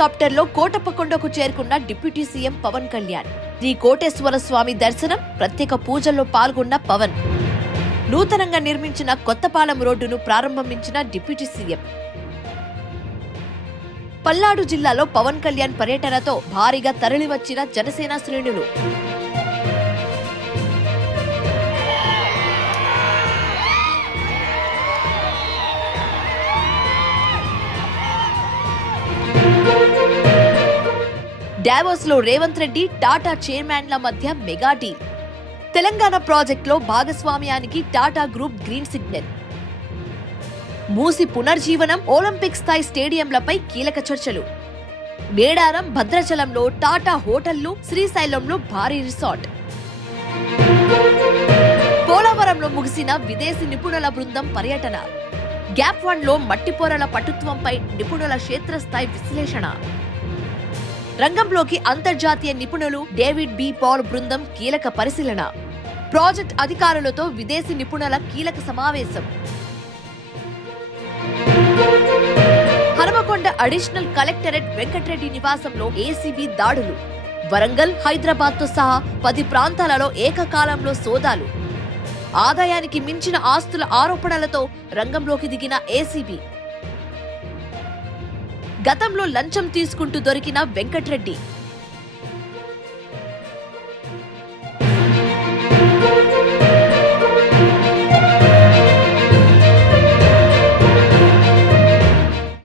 హెలికాప్టర్లో కోటప్పకొండకు చేరుకున్న deputy CM Pawan Kalyan. Shri Koteswara స్వామి దర్శనం, ప్రత్యేక పూజల్లో పాల్గొన్న పవన్. నూతనంగా నిర్మించిన కొత్తపాలెం రోడ్డును ప్రారంభించిన డిప్యూటీ సీఎం. పల్నాడు జిల్లాలో పవన్ కళ్యాణ్ పర్యటనతో భారీగా తరలివచ్చిన జనసేన శ్రేణులు. డావోస్ లో రేవంత్ రెడ్డి, టాటా చైర్మన్ల మధ్య మెగా డీల్. తెలంగాణ ప్రాజెక్టులో భాగస్వామ్యానికి Tata group green signal. Musi పునర్జీవనం, ఒలింపిక్ స్థాయి స్టేడియంలపై కీలక చర్చలు. మేడారం, భద్రాచలంలో టాటా హోటళ్లు, శ్రీశైలంలో భారీ రిసార్ట్. పోలవరంలో ముగిసిన విదేశీ నిపుణుల బృందం పర్యటన. గ్యాప్ 1 లో మట్టి పొరల పటుత్వంపై నిపుణుల క్షేత్రస్థాయి విశ్లేషణ. రంగంలోకి అంతర్జాతీయ నిపుణులు డేవిడ్ బి. పాల్ బృందం కీలక పరిశీలన. ప్రాజెక్ట్ అధికారులతో విదేశీ నిపుణుల కీలక సమావేశం. హనుమకొండ అడిషనల్ కలెక్టరేట్ వెంకటరెడ్డి నివాసంలో ఏసీబీ దాడులు. వరంగల్, హైదరాబాద్ తో సహా 10 ప్రాంతాలలో ఏకకాలంలో సోదాలు. ఆదాయానికి మించిన ఆస్తుల ఆరోపణలతో రంగంలోకి దిగిన ఏసీబీ. గతంలో లంచం తీసుకుంటూ దొరికిన వెంకటరెడ్డి.